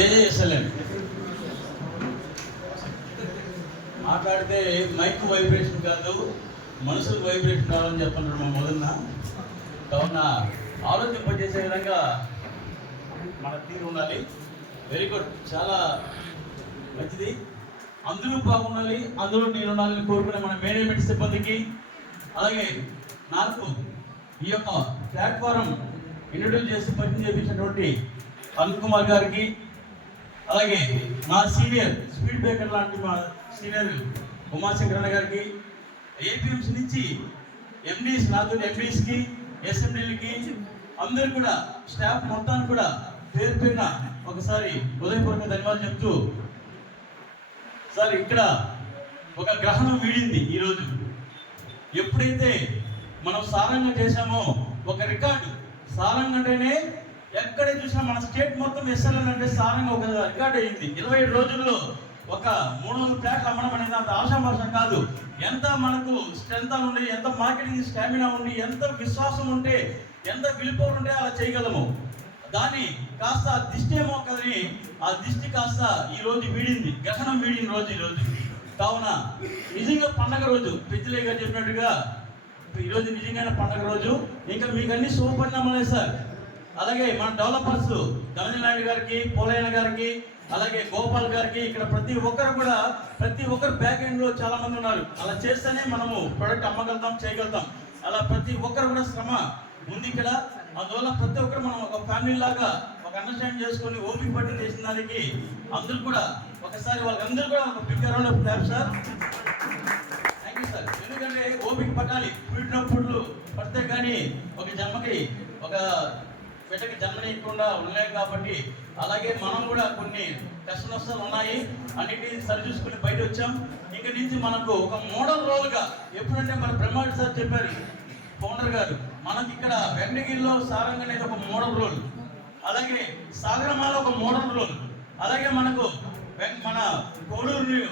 జేజేఎస్ఎల్ఎన్ మాట్లాడితే mic vibration కాదు, మనసులకు vibration కావాలని చెప్తున్నాడు మా మొదన్న. కావున ఆలోచింపజేసే విధంగా మన తీరు ఉండాలి. వెరీ గుడ్, చాలా మంచిది. అందరూ బాగుండాలి, అందులో నేను ఉండాలని కోరుకునే మన మేనేజ్మెంట్ సిబ్బందికి, అలాగే నాకు ఈ యొక్క ప్లాట్ఫారం ఇంట్రడ్యూస్ చేసి పరిచయం చేయించినటువంటి అనిల్ కుమార్ గారికి, అలాగే మా సీనియర్ స్పీడ్ బ్రేకర్ లాంటి మా సీనియర్ ఉమాశంకరణ గారికి, ఏపీఎంసీ నుంచి ఎండీస్, నాతో ఎండీస్కి, ఎస్ఎండీలకి అందరూ కూడా స్టాఫ్ మొత్తాన్ని కూడా పేరు పేరున ఒకసారి హృదయపూర్వక ధన్యవాదాలు చెప్తూ, సార్ ఇక్కడ ఒక గ్రహణం వీడింది ఈరోజు. ఎప్పుడైతే మనం సారంగా చేశామో ఒక రికార్డు, సారంగ్ అంటేనే ఎక్కడ చూసినా మన స్టేట్ మొత్తం ఎస్ఎల్ఎన్ అంటే సారంగా ఒక రికార్డ్ అయ్యింది. 27 రోజుల్లో ఒక 300 ప్లాట్లు అమ్మడం అనేది అంత ఆశామాషం కాదు. ఎంత మనకు స్ట్రెంత్ ఉండి, ఎంత మార్కెటింగ్ స్టామినా ఉండి, ఎంత విశ్వాసం ఉంటే, ఎంత విలుపవర్ ఉంటే అలా చేయగలము. దాన్ని కాస్త దిష్టి ఏమో కానీ ఆ దిష్టి కాస్త ఈ రోజు వీడింది, గ్రహణం వీడిన రోజు ఈరోజు. కావున నిజంగా పండగ రోజు, పెద్దలే గారు చెప్పినట్టుగా ఈరోజు నిజంగానే పండగ రోజు. ఇంకా మీకు అన్ని శుభపరిణామాలే సార్. అలాగే మన డెవలపర్స్ ధనంజయ నాయుడు గారికి, పోలయ్య గారికి, అలాగే గోపాల్ గారికి, ఇక్కడ ప్రతి ఒక్కరు బ్యాక్ ఎండ్ లో చాలా మంది ఉన్నారు. అలా చేస్తేనే మనము ప్రొడక్ట్ అమ్మగలుగుతాం, చేయగలుగుతాం. అలా ప్రతి ఒక్కరు కూడా శ్రమ ఉంది ఇక్కడ. అందువల్ల ప్రతి ఒక్కరు మనం ఒక ఫ్యామిలీ లాగా ఒక అండర్స్టాండ్ చేసుకొని ఓపిక పట్టి చేసిన దానికి అందరూ కూడా ఒకసారి వాళ్ళందరూ కూడా ఒక big round of applause sir. Thank you sir. ఎందుకంటే ఓపిక పట్టాలి, పుట్టినప్పుడు పడితే కానీ ఒక జన్మకి, ఒక బిడ్డకి జన్మనీయకుండా ఉండలేము కాబట్టి, అలాగే మనం కూడా కొన్ని కష్ట నష్టాలు ఉన్నాయి, అన్నిటినీ సరిచూసుకుని బయట వచ్చాం. ఇంక నుంచి మనకు ఒక మోడల్ రోల్గా, ఎప్పుడంటే మన బ్రహ్మారెడ్డి సార్ చెప్పారు, ఫౌండర్ గారు, మనకి ఇక్కడ వెంకటగిరిలో సారంగ్ అనేది ఒక మోడల్ రోల్, అలాగే సాగరమాల ఒక మోడల్ రోల్, అలాగే మనకు మన కోడూరు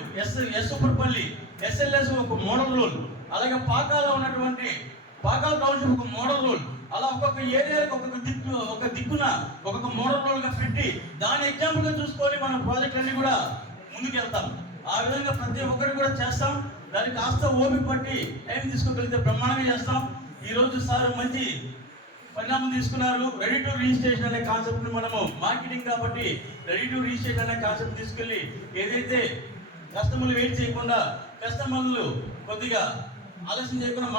ఎస్సుపర్పల్లి ఎస్ఎల్ఎస్ ఒక మోడల్ రోల్, అలాగే పాకాలో ఉన్నటువంటి పాకాల టౌన్షిప్ ఒక మోడల్ రోల్. అలా ఒక్కొక్క ఏరియాకి ఒక దిక్కున ఒక్కొక్క మోడల్ రోల్ గా పెట్టి దాని ఎగ్జాంపుల్ గా చూసుకొని మన ప్రాజెక్ట్ అన్ని కూడా ముందుకెళ్తాం. ఆ విధంగా ప్రతి ఒక్కరు కూడా చేస్తాం. దానికి కాస్త ఓపిక పట్టి టైం తీసుకోగలిగితే బ్రహ్మాండంగా చేస్తాం. ఈ రోజు సార్ మంచి పరిణామం తీసుకున్నారు. రెడీ టు రిజిస్ట్రేషన్ అనే కాన్సెప్ట్ ని మనము మార్కెటింగ్ కాబట్టి రెడీ టు రిజిస్ట్రేషన్ అనే కాన్సెప్ట్ తీసుకెళ్లి, ఏదైతే కస్టమర్లు వెయిట్ చేయకుండా, కస్టమర్లు కొద్దిగా ఆలస్యం చేయకుండా,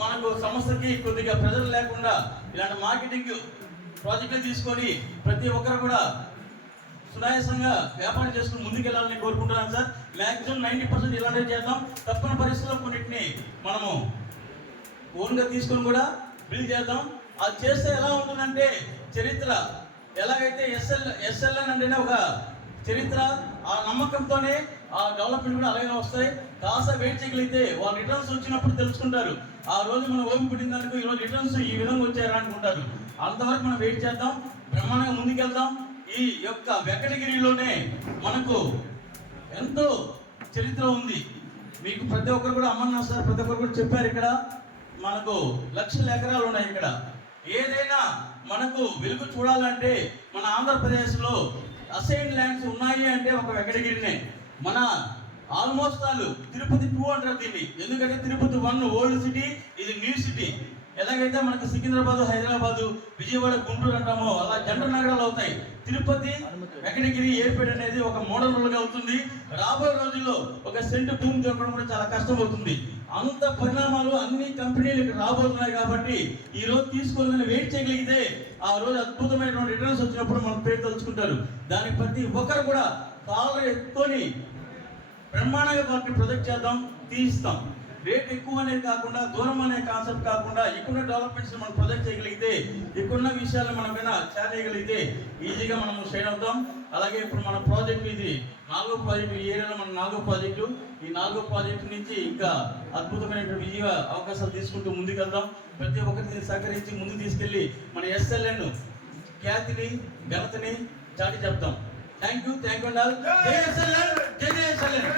మనకు సంస్థకి కొద్దిగా ప్రెజర్ లేకుండా ఇలాంటి మార్కెటింగ్ ప్రాజెక్టులు తీసుకొని ప్రతి ఒక్కరు కూడా సునాయాసంగా వ్యాపారం చేసుకుని ముందుకెళ్ళాలని కోరుకుంటున్నాను సార్. మ్యాక్సిమం 90% ఇలాంటివి చేద్దాం. తప్పని పరిస్థితుల్లో కొన్నిటిని మనము ఓన్గా తీసుకొని కూడా బిల్డ్ చేద్దాం. అది చేస్తే ఎలా ఉంటుందంటే చరిత్ర, ఎలాగైతే ఎస్ఎల్ఎన్ అంటేనే ఒక చరిత్ర, ఆ నమ్మకంతోనే ఆ డెవలప్మెంట్ కూడా అలాగే వస్తాయి. కాస్త వెయిట్ చేయగలిగితే వాళ్ళ రిటర్న్స్ వచ్చినప్పుడు తెలుసుకుంటారు. ఆ రోజు మనం ఓపిక పుట్టిన దానికి ఈరోజు రిటర్న్స్ ఈ విధంగా వచ్చారా అనుకుంటారు. అంతవరకు మనం వెయిట్ చేద్దాం, బ్రహ్మాండంగా ముందుకెళ్దాం. ఈ యొక్క వెంకటగిరిలోనే మనకు ఎంతో చరిత్ర ఉంది. మీకు ప్రతి ఒక్కరు కూడా అమ్మన్నా సార్ ప్రతి ఒక్కరు కూడా చెప్పారు. ఇక్కడ మనకు లక్షల ఎకరాలు ఉన్నాయి. ఇక్కడ ఏదైనా మనకు వెలుగు చూడాలంటే మన ఆంధ్రప్రదేశ్లో అసైన్ ల్యాండ్స్ ఉన్నాయి అంటే ఒక వెంకటగిరినే. మన ఆల్మోస్ట్ ఆల్ తిరుపతి 2 అంటారు దీన్ని. ఎందుకంటే తిరుపతి 1 ఓల్డ్ సిటీ, ఇది న్యూ సిటీ. ఎలాగైతే మనకు సికింద్రాబాద్, హైదరాబాద్, విజయవాడ, గుంటూరు అంటామో అలా జంట నగరాలు అవుతాయి. తిరుపతి, వెంకటగిరి, ఏర్పేట అనేది ఒక మోడల్ రోల్గా అవుతుంది. రాబోయే రోజుల్లో ఒక సెంటు భూమి దొరకడం కూడా చాలా కష్టం అవుతుంది. అంత పరిణామాలు అన్ని కంపెనీలు ఇక్కడ రాబోతున్నాయి కాబట్టి ఈ రోజు తీసుకొని వెయిట్ చేయగలిగితే ఆ రోజు అద్భుతమైన రిటర్న్స్ వచ్చినప్పుడు మన పేరు తలుచుకుంటారు. దానికి ప్రతి ఒక్కరు కూడా కాళ్ళు ఎత్తుకొని బ్రహ్మాండంగా వాటిని ప్రొజెక్ట్ చేద్దాం, తీస్తాం. రేట్ ఎక్కువ అనేది కాకుండా, దూరం అనే కాన్సెప్ట్ కాకుండా, ఇక్కడున్న డెవలప్మెంట్స్ మనం ప్రొజెక్ట్ చేయగలిగితే, ఇక్కడున్న విషయాలు మనం పైన షేర్ చేయగలిగితే ఈజీగా మనం షైన్ అవుతాం. అలాగే ఇప్పుడు మన ప్రాజెక్టు, ఇది 4వ ప్రాజెక్టు, ఈ ఏరియాలో మన 4వ ప్రాజెక్టు. ఈ 4వ ప్రాజెక్టు నుంచి ఇంకా అద్భుతమైన విజయ అవకాశాలు తీసుకుంటూ ముందుకెళ్దాం. ప్రతి ఒక్కరిని సహకరించి ముందుకు తీసుకెళ్లి మన ఎస్ఎల్ఎన్ ఖ్యాతిని, ఘనతని చాటి చెప్తాం. Thank you and all. జై ఎస్ఎల్ఎన్, జై ఎస్ఎల్ఎన్.